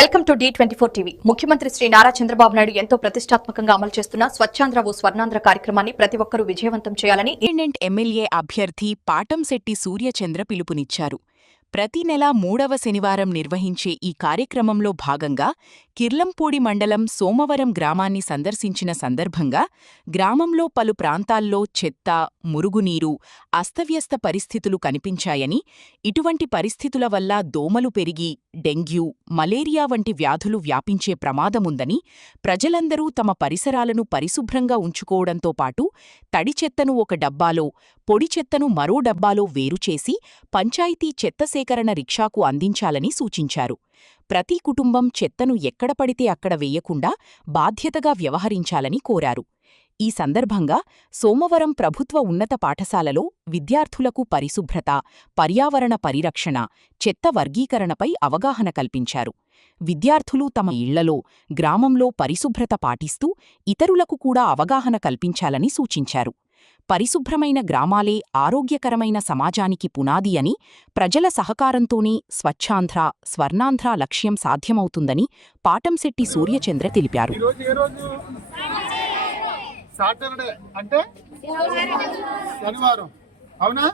Welcome to D24 TV. ముఖ్యమంత్రి శ్రీ నారా చంద్రబాబు నాయుడు ఎంతో ప్రతిష్టాత్మకంగా అమలు చేస్తున్న స్వచ్ఛాంధ్ర ఓ స్వర్ణాంధ్ర కార్యక్రమాన్ని ప్రతి ఒక్కరూ విజయవంతం చేయాలని ఇండిపెండెంట్ ఎమ్మెల్యే అభ్యర్థి పాటంశెట్టి సూర్యచంద్ర పిలుపునిచ్చారు. ప్రతి నెల 3వ శనివారం నిర్వహించే ఈ కార్యక్రమంలో భాగంగా కిర్లంపూడి మండలం సోమవరం గ్రామాన్ని సందర్శించిన సందర్భంగా గ్రామంలో పలు ప్రాంతాల్లో చెత్త, మురుగునీరు, అస్తవ్యస్త పరిస్థితులు కనిపించాయని, ఇటువంటి పరిస్థితుల వల్ల దోమలు పెరిగి డెంగ్యూ, మలేరియా వంటి వ్యాధులు వ్యాపించే ప్రమాదముందని, ప్రజలందరూ తమ పరిసరాలను పరిశుభ్రంగా ఉంచుకోవడంతో పాటు తడి చెత్తను ఒక డబ్బాలో, పొడి చెత్తను మరో డబ్బాలో వేరుచేసి పంచాయతీ చెత్త సేకరణ రిక్షాకు అందించాలని సూచించారు. ప్రతి కుటుంబం చెత్తను ఎక్కడ పడితే అక్కడ వేయకుండా బాధ్యతగా వ్యవహరించాలని కోరారు. ఈ సందర్భంగా సోమవరం ప్రభుత్వ ఉన్నత పాఠశాలలో విద్యార్థులకు పరిశుభ్రత, పర్యావరణ పరిరక్షణ, చెత్త వర్గీకరణపై అవగాహన కల్పించారు. విద్యార్థులు తమ ఇళ్లలో, గ్రామంలో పరిశుభ్రత పాటిస్తూ ఇతరులకు కూడా అవగాహన కల్పించాలని సూచించారు. పరిశుభ్రమైన గ్రామాలే ఆరోగ్యకరమైన సమాజానికి పునాది అని, ప్రజల సహకారంతోనే స్వచ్ఛాంధ్ర, స్వర్ణాంధ్ర లక్ష్యం సాధ్యమవుతుందని పాటంశెట్టి సూర్యచంద్ర తెలిపారు. సాటర్డే అంటే శనివారం, అవునా?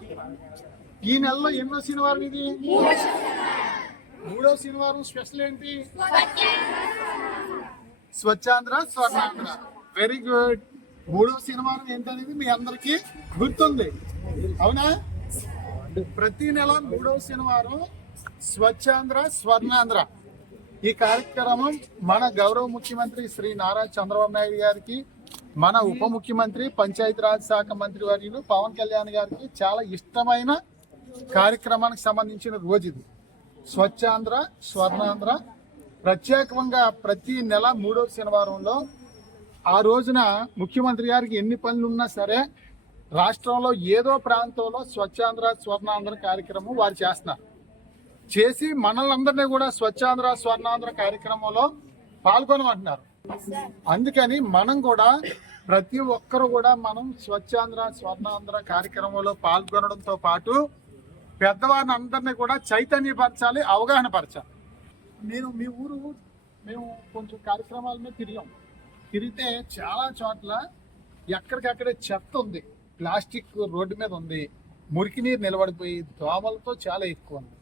ఈ నెలలో ఎన్నో శనివారం ఇది? 3వ శనివారం. స్పెషల్ ఏంటి? స్వచ్ఛాంధ్ర, స్వర్ణాంధ్ర. Very good. 3వ శనివారం ఏంటనేది మీ అందరికీ గుర్తుంది, అవునా? ప్రతి నెల 3వ శనివారం స్వచ్ఛాంధ్ర, స్వర్ణాంధ్ర ఈ కార్యక్రమం మన గౌరవ ముఖ్యమంత్రి శ్రీ నారా చంద్రబాబు నాయుడు గారికి, మన ఉప ముఖ్యమంత్రి పంచాయతీరాజ్ శాఖ మంత్రి వర్యులు పవన్ కళ్యాణ్ గారికి చాలా ఇష్టమైన కార్యక్రమానికి సంబంధించిన రోజు ఇది. స్వచ్ఛాంధ్ర, స్వర్ణాంధ్ర ప్రత్యేకంగా ప్రతి నెల 3వ శనివారంలో ఆ రోజున ముఖ్యమంత్రి గారికి ఎన్ని పనులున్నా సరే రాష్ట్రంలో ఏదో ప్రాంతంలో స్వచ్ఛాంధ్ర, స్వర్ణాంధ్ర కార్యక్రమం వారు చేస్తున్నారు. చేసి మనల్ని కూడా స్వచ్ఛాంధ్ర, స్వర్ణాంధ్ర కార్యక్రమంలో పాల్గొనమంటున్నారు. అందుకని మనం కూడా ప్రతి ఒక్కరు కూడా మనం స్వచ్ఛాంధ్ర, స్వర్ణాంధ్ర కార్యక్రమంలో పాల్గొనడంతో పాటు పెద్దవారిని అందరినీ కూడా చైతన్యపరచాలి, అవగాహన పరచాలి. నేను మీ ఊరు మేము కొంచెం కార్యక్రమాల మీద తిరిగితే చాలా చోట్ల ఎక్కడికక్కడే చెత్త ఉంది, ప్లాస్టిక్ రోడ్డు మీద ఉంది, మురికి నీరు నిలబడిపోయి దోమలతో చాలా ఎక్కువ ఉంది.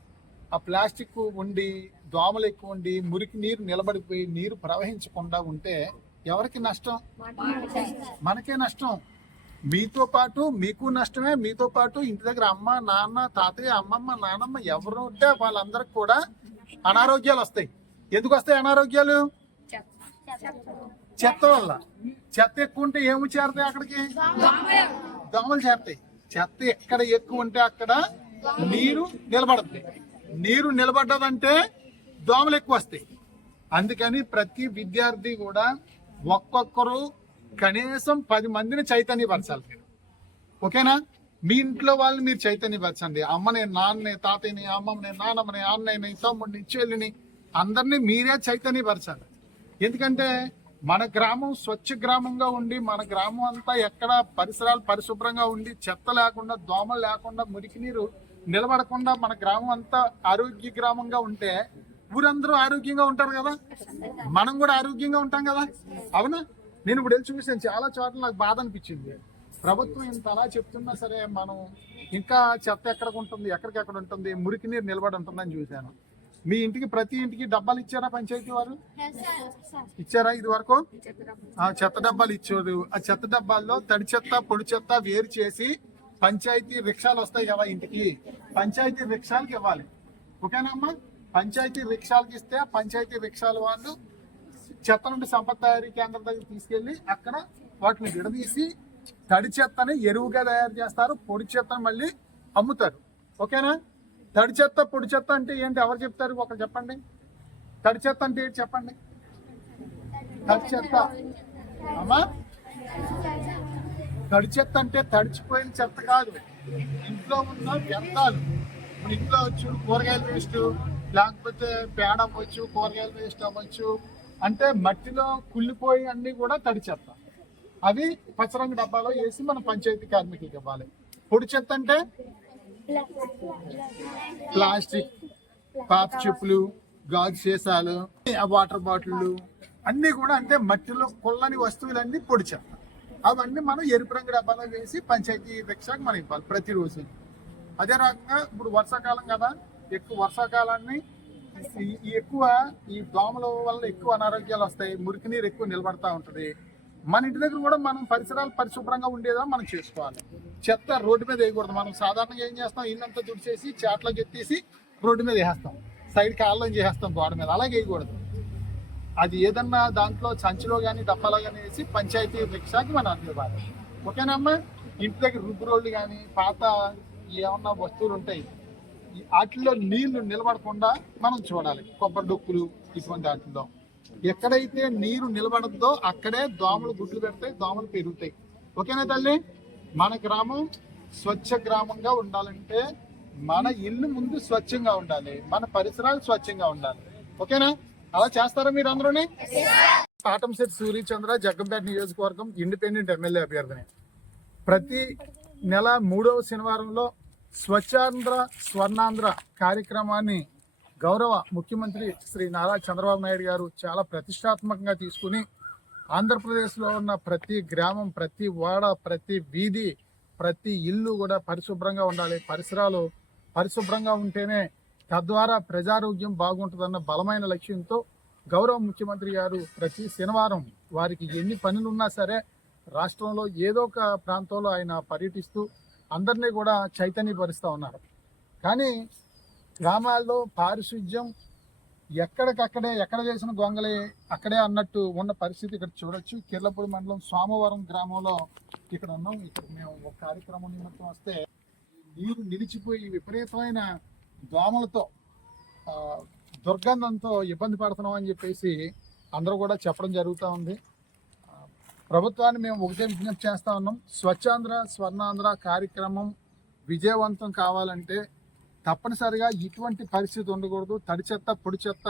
ఆ ప్లాస్టిక్ ఉండి, దోమలు ఎక్కువ ఉండి, మురికి నీరు నిలబడిపోయి నీరు ప్రవహించకుండా ఉంటే ఎవరికి నష్టం? మనకే నష్టం. మీతో పాటు మీకు నష్టమే. మీతో పాటు ఇంటి దగ్గర అమ్మ, నాన్న, తాతయ్య, అమ్మమ్మ, నాన్నమ్మ ఎవరు ఉంటే వాళ్ళందరికి కూడా అనారోగ్యాలు వస్తాయి. ఎందుకు వస్తాయి అనారోగ్యాలు? చెత్త వల్ల. చెత్త ఎక్కువ ఉంటే ఏమి చేరుతాయి? అక్కడికి దోమలు చేరుతాయి. చెత్త ఎక్కడ ఎక్కువ ఉంటే అక్కడ నీరు నిలబడుతుంది. నీరు నిలబడ్డదంటే దోమలు ఎక్కువ వస్తాయి. అందుకని ప్రతి విద్యార్థి కూడా ఒక్కొక్కరు కనీసం 10 మందిని చైతన్యపరచాలి మీరు, ఓకేనా? మీ ఇంట్లో వాళ్ళని మీరు చైతన్యపరచండి. అమ్మని, నాన్నని, తాతయ్యని, అమ్మమ్మని, నాన్నమ్మని, అన్నయ్యని, తమ్ముడిని, చెల్లిని అందరినీ మీరే చైతన్యపరచాలి. ఎందుకంటే మన గ్రామం స్వచ్ఛ గ్రామంగా ఉండి, మన గ్రామం అంతా ఎక్కడ పరిసరాలు పరిశుభ్రంగా ఉండి, చెత్త లేకుండా, దోమలు లేకుండా, మురికి నీరు నిలబడకుండా మన గ్రామం అంతా ఆరోగ్య గ్రామంగా ఉంటే ఊరందరూ ఆరోగ్యంగా ఉంటారు కదా, మనం కూడా ఆరోగ్యంగా ఉంటాం కదా, అవునా? నేను ఇప్పుడు వెళ్ళి చూసాను చాలా చోట్ల, నాకు బాధ అనిపించింది. ప్రభుత్వం ఇంత అలా చెప్తున్నా సరే మనం ఇంకా చెత్త ఎక్కడికెక్కడ ఉంటుంది, మురికి నీరు నిలబడి ఉంటుందని చూశాను. మీ ఇంటికి ప్రతి ఇంటికి డబ్బాలు ఇచ్చారా పంచాయతీ వారు? ఇచ్చారా? ఇది వరకు చెత్త డబ్బాలు ఇచ్చారు. ఆ చెత్త డబ్బాల్లో తడి చెత్త, పొడి చెత్త వేరు చేసి పంచాయతీ రిక్షాలు వస్తాయి కదా ఇంటికి, పంచాయతీ రిక్షాలకి ఇవ్వాలి, ఓకేనమ్మా? పంచాయతీ రిక్షాలకి ఇస్తే పంచాయతీ రిక్షాల వాళ్ళు చెత్త నుండి సంపద తయారీ కేంద్రం దగ్గర తీసుకెళ్లి అక్కడ వాటిని విడదీసి తడి చెత్తని ఎరువుగా తయారు చేస్తారు, పొడి చెత్తని మళ్ళీ అమ్ముతారు, ఓకేనా? తడి చెత్త, పొడి చెత్త అంటే ఏంటి? ఎవరు చెప్తారు? ఒకరు చెప్పండి. తడి చెత్త అంటే ఏంటి చెప్పండి? తడి చెత్త అమ్మా, తడి చెత్త అంటే తడిచిపోయిన చెత్త కాదు, ఇంట్లో ఉన్న వ్యర్థాలు. ఇప్పుడు ఇంట్లో వచ్చు కూరగాయల వేస్ట్, లేకపోతే పేడ అవ్వచ్చు, కూరగాయల వేస్ట్ అవ్వచ్చు, అంటే మట్టిలో కుళ్ళిపోయి అన్ని కూడా తడి చెత్త. అవి పచ్చరంగు డబ్బాలో వేసి మన పంచాయతీ కార్మికులకి ఇవ్వాలి. పొడి చెత్త అంటే ప్లాస్టిక్, పాత చెప్పులు, గాజు సీసాలు, ఆ వాటర్ బాటిళ్ళు అన్నీ కూడా అంటే మట్టిలో కొల్లని వస్తువులన్నీ పొడి చెత్త. అవన్నీ మనం ఎరుపు రంగు డబ్బాలో వేసి పంచాయతీ రిక్షాకి మనం ఇవ్వాలి ప్రతిరోజు. అదే రకంగా ఇప్పుడు వర్షాకాలం కదా, ఎక్కువ వర్షాకాలాన్ని ఈ దోమల వల్ల ఎక్కువ అనారోగ్యాలు వస్తాయి, మురికి నీరు ఎక్కువ నిలబడతా ఉంటుంది. మన ఇంటి దగ్గర కూడా మనం పరిసరాలు పరిశుభ్రంగా ఉండేదా మనం చేసుకోవాలి. చెత్త రోడ్డు మీద వేయకూడదు. మనం సాధారణంగా ఏం చేస్తాం, ఇల్లంతా తుడిచేసి చాట్లోకి ఎత్తేసి రోడ్డు మీద వేసేస్తాం, సైడ్ కాళ్ళలో చేసేస్తాం గోడ మీద. అలాగే వేయకూడదు. అది ఏదన్నా దాంట్లో సంచిలో కానీ డబ్బాలో కానీ వేసి పంచాయతీ రిక్షాకి మనం అందివ్వాలి. ఓకేనా అమ్మా? ఇంటి దగ్గర రుబ్బు రోడ్లు కానీ పాత ఏమన్నా వస్తువులు ఉంటాయి, వాటిల్లో నీళ్లు నిలబడకుండా మనం చూడాలి. కొబ్బరి డొక్కులు ఇటువంటి వాటిల్లో ఎక్కడైతే నీరు నిలబడద్దో అక్కడే దోమలు గుడ్లు పెడతాయి, దోమలు పెరుగుతాయి. ఓకేనా తల్లి? మన గ్రామం స్వచ్ఛ గ్రామంగా ఉండాలంటే మన ఇల్లు ముందు స్వచ్ఛంగా ఉండాలి, మన పరిసరాలు స్వచ్ఛంగా ఉండాలి. ఓకేనా? అలా చేస్తారా మీరు అందరూనే? పాటంశెట్టి సూర్యచంద్ర, జగ్గంపేట నియోజకవర్గం ఇండిపెండెంట్ ఎమ్మెల్యే అభ్యర్థిని. ప్రతి నెల 3వ శనివారంలో స్వచ్ఛాంధ్ర స్వర్ణాంధ్ర కార్యక్రమాన్ని గౌరవ ముఖ్యమంత్రి శ్రీ నారా చంద్రబాబు నాయుడు గారు చాలా ప్రతిష్టాత్మకంగా తీసుకుని ఆంధ్రప్రదేశ్లో ఉన్న ప్రతి గ్రామం, ప్రతి వాడ, ప్రతి వీధి, ప్రతి ఇల్లు కూడా పరిశుభ్రంగా ఉండాలి. పరిసరాలు పరిశుభ్రంగా ఉంటేనే తద్వారా ప్రజారోగ్యం బాగుంటుందన్న బలమైన లక్ష్యంతో గౌరవ ముఖ్యమంత్రి గారు ప్రతి శనివారం వారికి ఎన్ని పనులున్నా సరే రాష్ట్రంలో ఏదో ఒక ప్రాంతంలో ఆయన పర్యటిస్తూ అందరినీ కూడా చైతన్యపరుస్తూ ఉన్నారు. కానీ గ్రామాల్లో పారిశుధ్యం ఎక్కడికక్కడే, ఎక్కడ చేసిన గొంగలే అక్కడే అన్నట్టు ఉన్న పరిస్థితి ఇక్కడ చూడొచ్చు. కిర్లపూడి మండలం సోమవరం గ్రామంలో ఇక్కడ ఉన్నాం. ఇక్కడ మేము ఒక కార్యక్రమం నిమిత్తం వస్తే నీరు నిలిచిపోయి విపరీతమైన దోమలతో దుర్గంధంతో ఇబ్బంది పడుతున్నాం అని చెప్పేసి అందరూ కూడా చెప్పడం జరుగుతూ ఉంది. ప్రభుత్వాన్ని మేము ఒకటే విజ్ఞప్తి చేస్తూ ఉన్నాం, స్వచ్ఛాంధ్ర స్వర్ణాంధ్ర కార్యక్రమం విజయవంతం కావాలంటే తప్పనిసరిగా ఇటువంటి పరిస్థితి ఉండకూడదు. తడి చెత్త పొడి చెత్త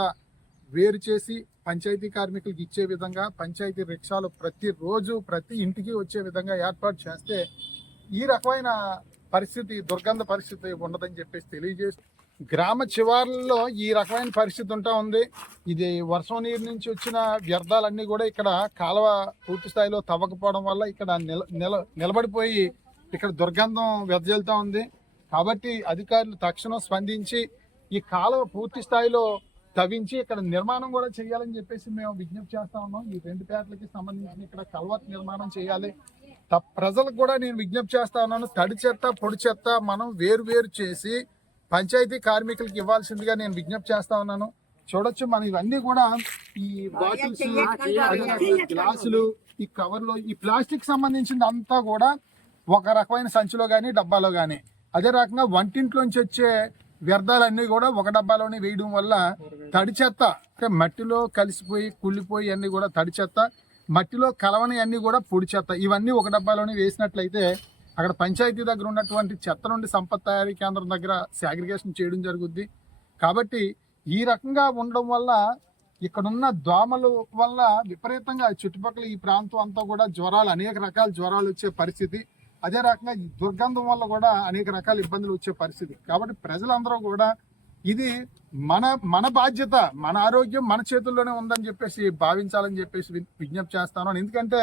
వేరు చేసి పంచాయతీ కార్మికులకు ఇచ్చే విధంగా పంచాయతీ రిక్షాలు ప్రతిరోజు ప్రతి ఇంటికి వచ్చే విధంగా ఏర్పాటు చేస్తే ఈ రకమైన పరిస్థితి, దుర్గంధ పరిస్థితి ఉండదని చెప్పేసి తెలియజేసి, గ్రామ చివర్లలో ఈ రకమైన పరిస్థితి ఉంటా ఉంది. ఇది వర్షం నీరు నుంచి వచ్చిన వ్యర్థాలన్నీ కూడా ఇక్కడ కాలువ పూర్తి స్థాయిలో తవ్వకపోవడం వల్ల ఇక్కడ నిలబడిపోయి ఇక్కడ దుర్గంధం వెదజల్లుతూ ఉంది. కాబట్టి అధికారులు తక్షణం స్పందించి ఈ కాలువ పూర్తి స్థాయిలో తవ్వించి ఇక్కడ నిర్మాణం కూడా చేయాలని చెప్పేసి మేము విజ్ఞప్తి చేస్తా ఉన్నాం. ఈ 2 పేటలకి సంబంధించిన ఇక్కడ కల్వర్ట్ నిర్మాణం చేయాలి. ప్రజలకు కూడా నేను విజ్ఞప్తి చేస్తా ఉన్నాను, తడి చెత్త పొడి చెత్త మనం వేరు చేసి పంచాయతీ కార్మికులకు ఇవ్వాల్సిందిగా నేను విజ్ఞప్తి చేస్తా ఉన్నాను. చూడొచ్చు మనం ఇవన్నీ కూడా ఈ బాటిల్స్, గ్లాసులు, ఈ కవర్లు, ఈ ప్లాస్టిక్ సంబంధించింది అంతా కూడా ఒక రకమైన సంచిలో కానీ డబ్బాలో కానీ, అదే రకంగా వంటింట్లోంచి వచ్చే వ్యర్థాలన్నీ కూడా ఒక డబ్బాలోనే వేయడం వల్ల తడి చెత్త అంటే మట్టిలో కలిసిపోయి కుళ్ళిపోయి అన్నీ కూడా తడి చెత్త, మట్టిలో కలవని అన్నీ కూడా పొడి చెత్త, ఇవన్నీ ఒక డబ్బాలోనే వేసినట్లయితే అక్కడ పంచాయతీ దగ్గర ఉన్నటువంటి చెత్త నుండి సంపత్ తయారీ కేంద్రం దగ్గర సాగ్రిగేషన్ చేయడం జరుగుద్ది. కాబట్టి ఈ రకంగా ఉండడం వల్ల ఇక్కడున్న దోమల వల్ల విపరీతంగా చుట్టుపక్కల ఈ ప్రాంతం అంతా కూడా జ్వరాలు, అనేక రకాల జ్వరాలు వచ్చే పరిస్థితి. అదే రకంగా ఈ దుర్గంధం వల్ల కూడా అనేక రకాల ఇబ్బందులు వచ్చే పరిస్థితి. కాబట్టి ప్రజలందరూ కూడా ఇది మన బాధ్యత, మన ఆరోగ్యం మన చేతుల్లోనే ఉందని చెప్పేసి భావించాలని చెప్పేసి విజ్ఞప్తి చేస్తాను. ఎందుకంటే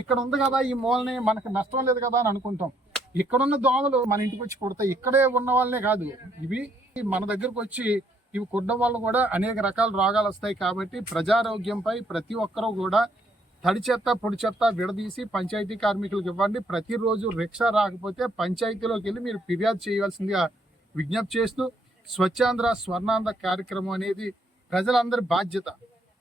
ఇక్కడ ఉంది కదా, ఈ మూలని మనకు నష్టం లేదు కదా అని అనుకుంటాం. ఇక్కడున్న దోమలు మన ఇంటికి వచ్చి కుడతాయి. ఇక్కడే ఉన్న వాళ్ళనే కాదు, ఇవి మన దగ్గరకు వచ్చి ఇవి కుట్టడం వల్ల కూడా అనేక రకాల రోగాలు వస్తాయి. కాబట్టి ప్రజారోగ్యంపై ప్రతి ఒక్కరూ కూడా తడి చెత్త పొడి చెత్త విడదీసి పంచాయతీ కార్మికులకు ఇవ్వండి. ప్రతిరోజు రిక్షా రాకపోతే పంచాయతీలోకి వెళ్ళి మీరు ఫిర్యాదు చేయవలసిందిగా విజ్ఞప్తి చేస్తూ, స్వచ్ఛాంధ్ర స్వర్ణాంధ్ర కార్యక్రమం అనేది ప్రజలందరి బాధ్యత,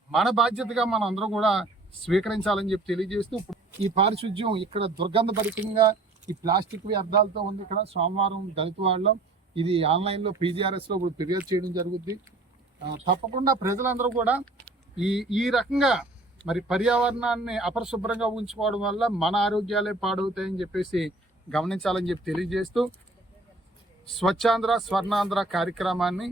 మన బాధ్యతగా మనం అందరం కూడా స్వీకరించాలని చెప్పి తెలియజేస్తూ, ఈ పారిశుధ్యం ఇక్కడ దుర్గంధభరితంగా ఈ ప్లాస్టిక్ వ్యర్థాలతో ఉంది. ఇక్కడ సోమవారం దళితవాడలో ఇది ఆన్లైన్లో PGRSలో ఇప్పుడు ఫిర్యాదు చేయడం జరుగుద్ది. తప్పకుండా ప్రజలందరూ కూడా ఈ రకంగా మరి పర్యావరణాన్ని అపరిశుభ్రంగా ఉంచుకోవడం వల్ల మన ఆరోగ్యాలే పాడవుతాయని చెప్పేసి గమనించాలని చెప్పి తెలియజేస్తూ, స్వచ్ఛాంధ్ర స్వర్ణాంధ్ర కార్యక్రమాన్ని